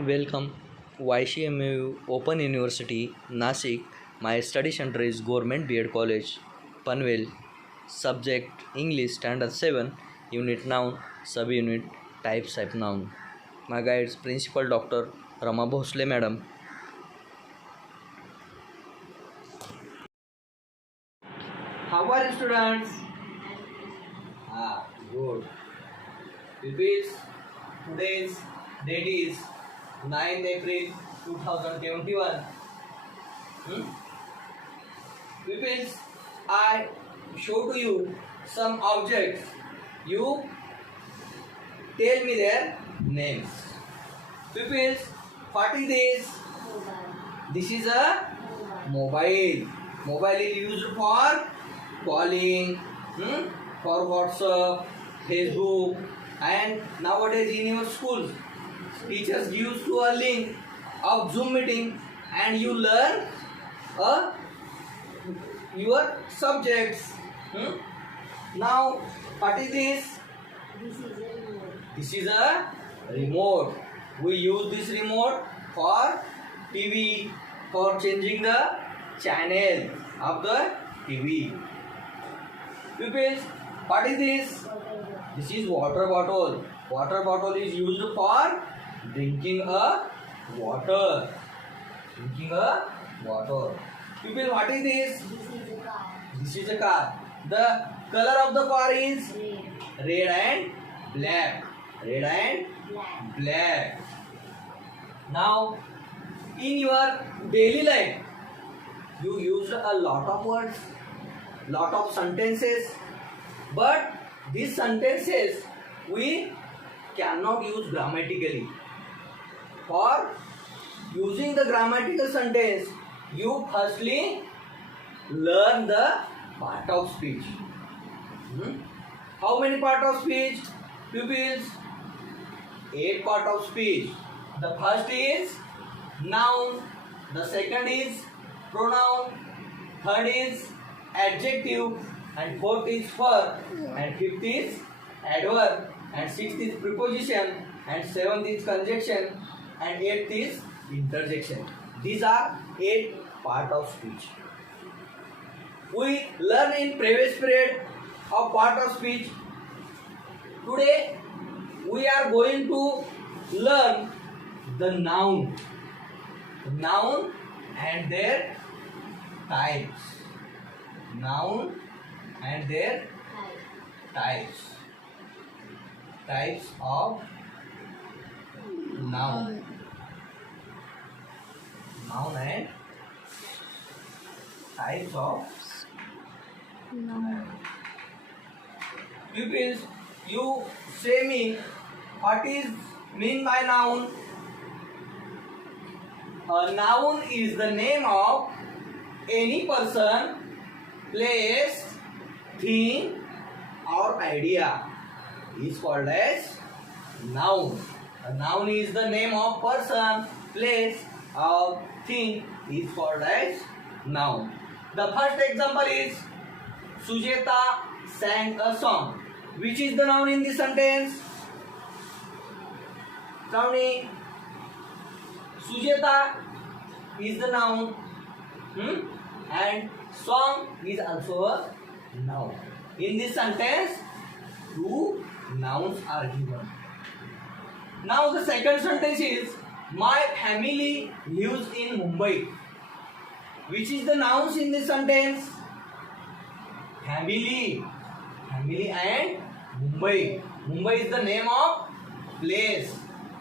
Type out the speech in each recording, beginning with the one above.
Welcome, YCMU Open University, Nasik. My study center is Government B.Ed College, Panvel. Subject English Standard 7, Unit Noun, Sub-Unit Types of Noun. My guides Principal Dr. Rama Bhosle Madam. How are you, students? Good. Pupils, today's date is 9th April 2021. Pupils, I show to you some objects. You tell me their names. Pupils, what is this? This is a mobile. Mobile is used for calling, for WhatsApp, Facebook, and nowadays in your schools, teachers gives you a link of Zoom meeting, and you learn your subjects. Now, what is this? This is a remote. We use this remote for TV, for changing the channel of the TV. Pupils, what is this? This is water bottle. Water bottle is used for drinking a water. Drinking a water. Pupil, what is this? This is a car. The color of the car is red and black. Red and black. Now, in your daily life, you use a lot of words, lot of sentences, but these sentences we cannot use grammatically. For using the grammatical sentence, you firstly learn the part of speech. How many part of speech? Pupils? 8 part of speech. The first is noun, the second is pronoun, third is adjective, and fourth is verb, and fifth is adverb, and sixth is preposition, and seventh is conjunction, and eighth is interjection. These are 8 part of speech. We learn in previous period of part of speech. Today we are going to learn the noun. Noun and their types. Noun and their types. Types of noun. Noun and types of noun. Pupils, you say me what is mean by noun? A noun is the name of any person, place, thing or idea is called as noun. A noun is the name of person, place or thing is called as noun. The first example is Sujata sang a song. Which is the noun in this sentence? Tawni, Sujata is the noun, and song is also a noun. In this sentence, 2 nouns are given. Now the second sentence is my family lives in Mumbai. Which is the nouns in this sentence? Family. Family and Mumbai. Mumbai is the name of place,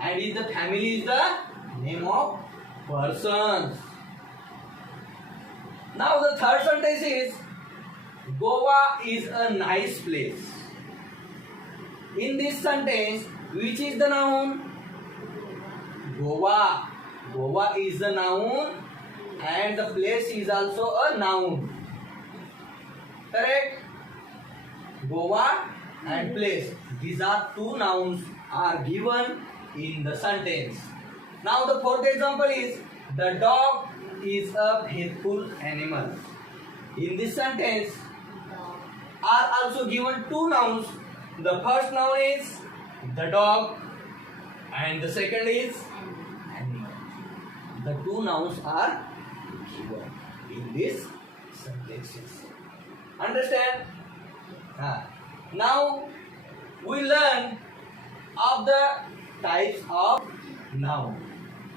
and is the family is the name of person. Now the third sentence is Goa is a nice place. In this sentence, which is the noun? Goa. Goa is the noun and the place is also a noun. Correct? Goa and place. These are 2 nouns are given in the sentence. Now the fourth example is the dog is a faithful animal. In this sentence are also given 2 nouns. The first noun is the dog and the second is The two nouns are given in this sentences. Understand? Now we learn of the types of noun.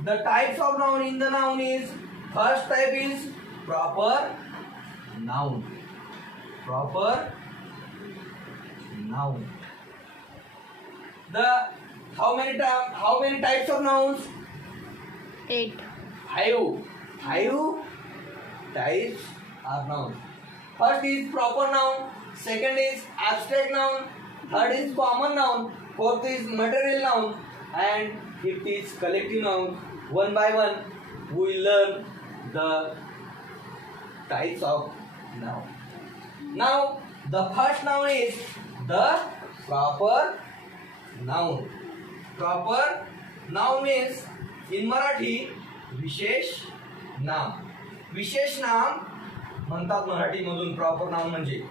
The types of noun in the noun is, first type is proper noun. Proper noun. The how many types of nouns? 8. Five types are nouns. First is proper noun, second is abstract noun, third is common noun, fourth is material noun, and fifth is collective noun. One by one, we learn the types of noun. Now, the first noun is the proper noun. Proper noun means in Marathi विशेष नाम. विशेष नाम म्हणतात मराठी मधून proper noun म्हणजे.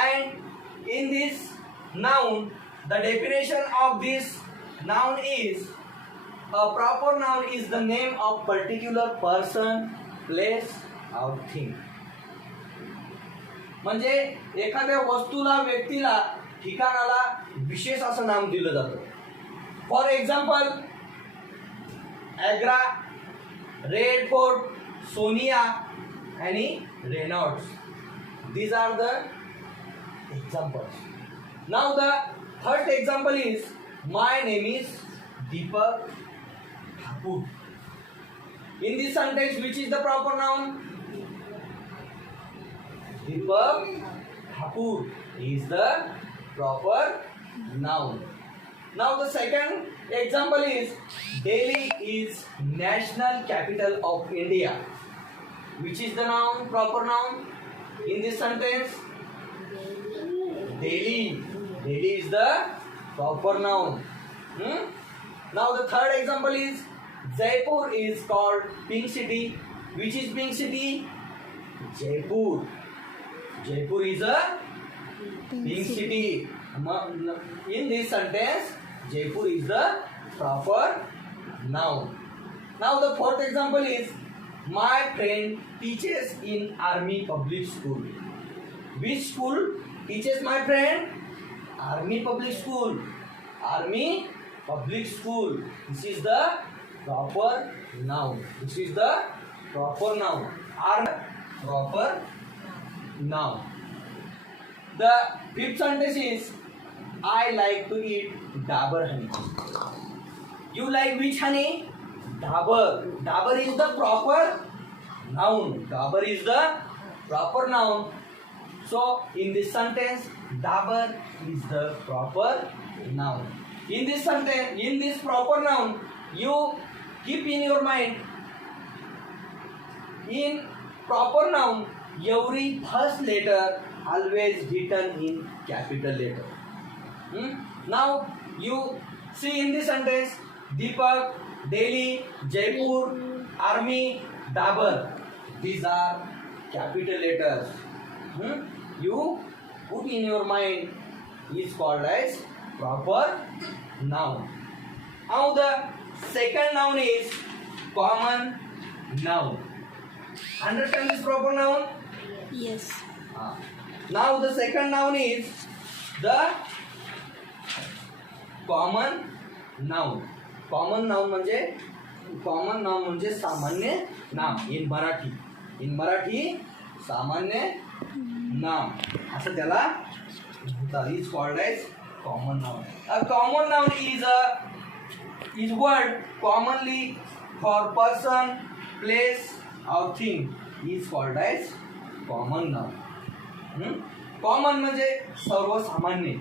And in this noun, the definition of this noun is, a proper noun is the name of particular person, place or thing. म्हणजे एखाद्या वस्तूला, व्यक्तीला, ठिकाणाला विशेष असं नाम दिलं जातं. For example, Agra, red fort, Sonia आणि Reynolds. These are the examples. Now the first example is, my name is Deepak Thakur. In this sentence, which is the proper noun? Deepak Thakur is the proper noun. Now the second example is, Delhi is national capital of India. Which is the noun, proper noun in this sentence? Delhi. Delhi is the proper noun. Now the third example is, Jaipur is called Pink City. Which is Pink City? Jaipur. Jaipur is a Pink City. In this sentence, Jaipur is the proper noun. Now the fourth example is, my friend teaches in Army Public School. Which school teaches my friend? Army Public School. Army Public School. This is the proper noun. This is the proper noun. Proper noun. The fifth sentence is, I like to eat Dabur honey. You like which honey? Dabur. Dabur is the proper noun. Dabur is the proper noun. So in this sentence, Dabur is the proper noun. In this sentence, in this proper noun, you keep in your mind, in proper noun, every first letter always written in capital letter. Now you see in this sentence, Deepak, Delhi, Jaipur, Army, Dabur. These are capital letters. You put in your mind is called as proper noun. Now the second noun is common noun. Understand this proper noun? Yes. Now the second noun is the common noun. Common noun म्हणजे सामान्य नाम. in Marathi सामान्य नाम असं त्याला म्हणतात. is called as common noun. A common noun is word commonly for person, place or thing is called as common noun. Common म्हणजे सर्वसामान्य.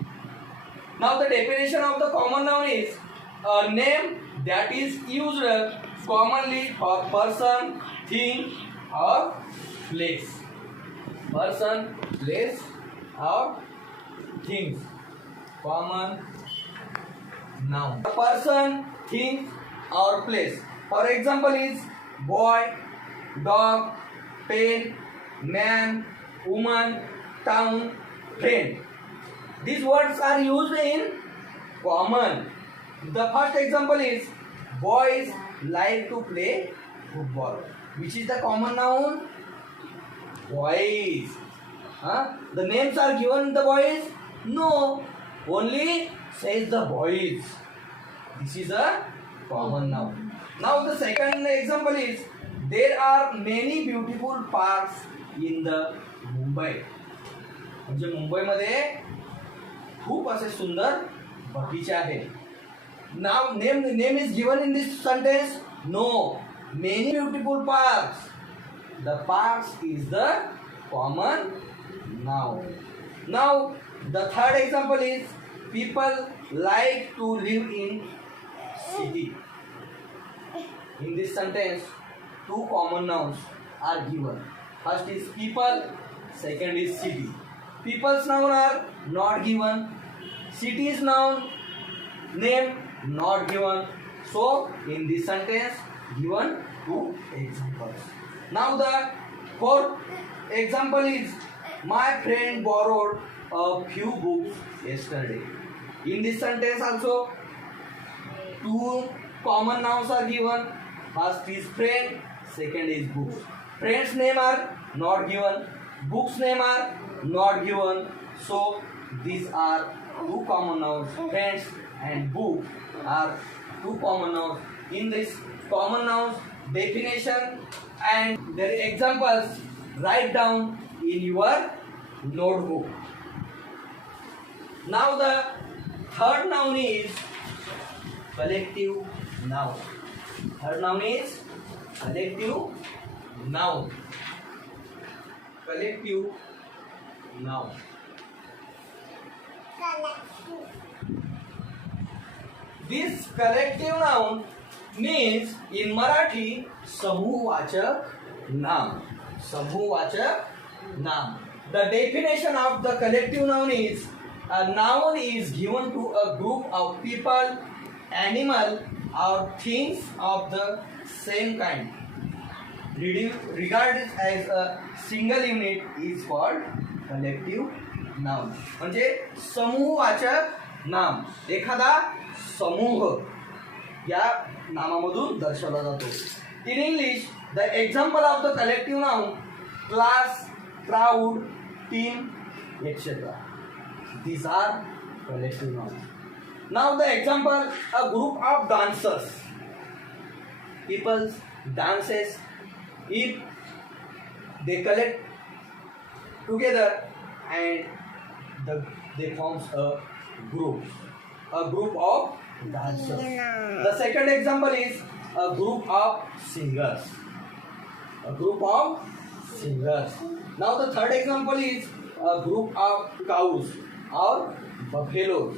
Now the definition of the common noun is a name that is used commonly for person, thing or place. Person, place or things. Common noun. Person, thing or place. For example is boy, dog, pen, man, woman, town, friend. These words are used in common. The first example is boys like to play football. Which is the common noun? Boys. Huh? The names are given the boys? No. Only says the boys. This is a common noun. Now the second example is there are many beautiful parks in the Mumbai. म्हणजे मुंबईमध्ये खूप असे सुंदर बगीचे आहेत. Now name is given in this sentence? No. Many beautiful parks. The parks is the common noun. Now the third example is people like to live in city. In this sentence, two common nouns are given. First is people, second is city. People's noun are not given. City's noun name not given. So in this sentence given two examples. Now the fourth example is my friend borrowed a few books yesterday. In this sentence also two common nouns are given. First is friend, second is books. Friend's name are not given. Books name are not given. So these are two common nouns. Friends and book are two common nouns. In this common nouns definition and their examples write down in your notebook. Now the third noun is collective noun. Third noun is collective noun. Collective noun. This collective noun means in Marathi समूहवाचक नाम. समूहवाचक नाम. The definition of the collective noun is a noun is given to a group of people, animal or things of the same kind. Regarded as a single unit is called collective noun. म्हणजे समूहवाचक नाम. एखादा समूह या नामामधून दर्शवला जातो. In English, the example of the collective noun class, crowd, team, etc. These are collective nouns. Now the example, a group of dancers. People dances. If they collect together and they forms a group of dancers. The second example is a group of singers. A group of singers. Now the third example is a group of cows or buffaloes.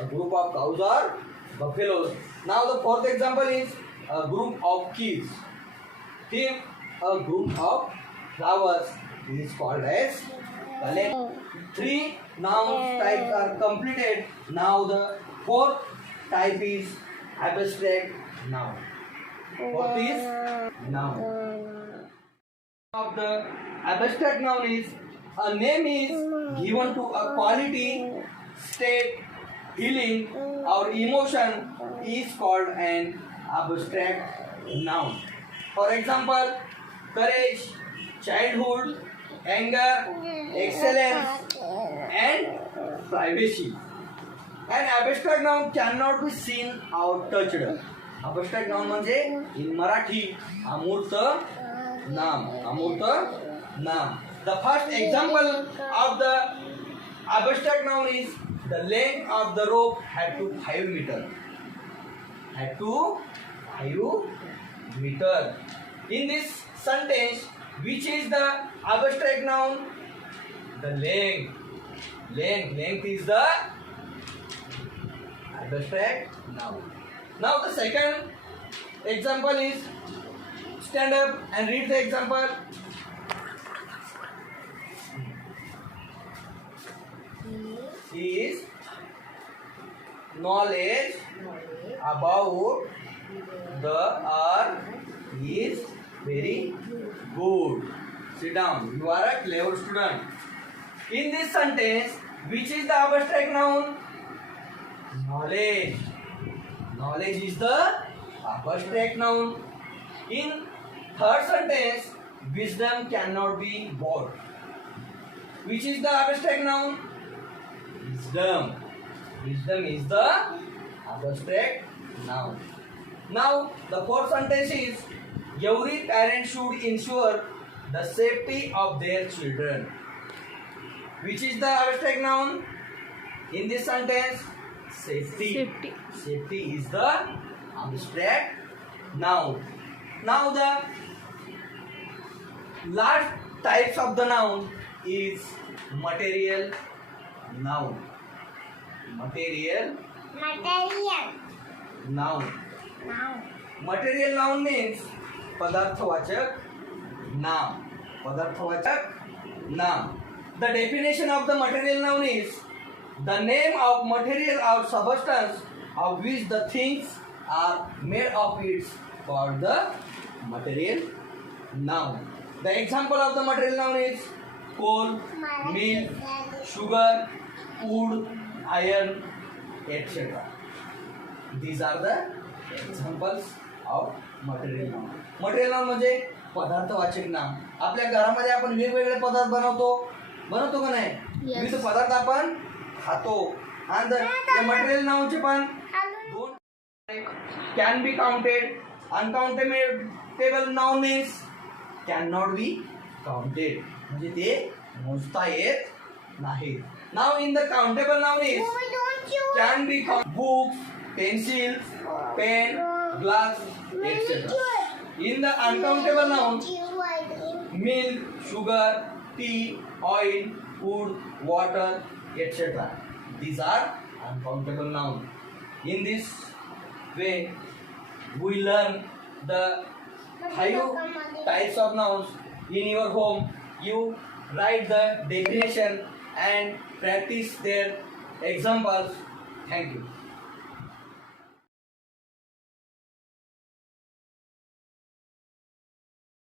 A group of cows or buffaloes. Now the fourth example is a group of kids. Fifth, a group of flowers is called as collective. Three noun types are completed. Now the fourth type is abstract noun. Fourth is noun. Of the abstract noun is a name is given to a quality, state, feeling or emotion is called an abstract noun. For example, courage, childhood, anger, excellence and privacy. An abstract noun cannot be seen or touched. Abstract noun म्हणजे in Marathi अमूर्त नाम. The first example of the abstract noun is the length of the rope had to 5 meters. In this sentence, which is the abstract noun? The length. Length is the abstract noun. Now the second example is, stand up and read the example. Is knowledge about the earth is very good. Sit down. You are a clever student. In this sentence, which is the abstract noun? Knowledge. Knowledge is the abstract noun. In third sentence, wisdom cannot be bought. Which is the abstract noun? Wisdom. Wisdom is the abstract noun. Now, the fourth sentence is every parent should ensure the safety of their children. Which is the abstract noun? In this sentence, safety. Safety. Safety is the abstract noun. Now, the last types of the noun is material noun. Material noun. Material noun means पदार्थवाचक नाम. पदार्थवाचक नाम. The definition of the material noun is the name of material or substance of which the things are made of is called the material noun. The example of the material noun is coal, milk, sugar, wood, iron, etc. These are the examples of material noun. Material noun म्हणजे पदार्थवाचक नाम. आपल्या घरामध्ये आपण वेगवेगळे पदार्थ बनवतो का नाही? Yes. विविध पदार्थ आपण खातो. आणि त्या मटेरियल नावाचे पण दोन can be counted. Uncountable noun means can not be counted, म्हणजे ते मोजता येत नाही. Now in the countable noun is can be books, pencils, pen, glass, etc. In the uncountable noun, milk, sugar, tea, oil, food, water, etc. These are uncountable nouns. In this way, we learn the 5 types of nouns. In your home, you write the definition and practice their examples. Thank you.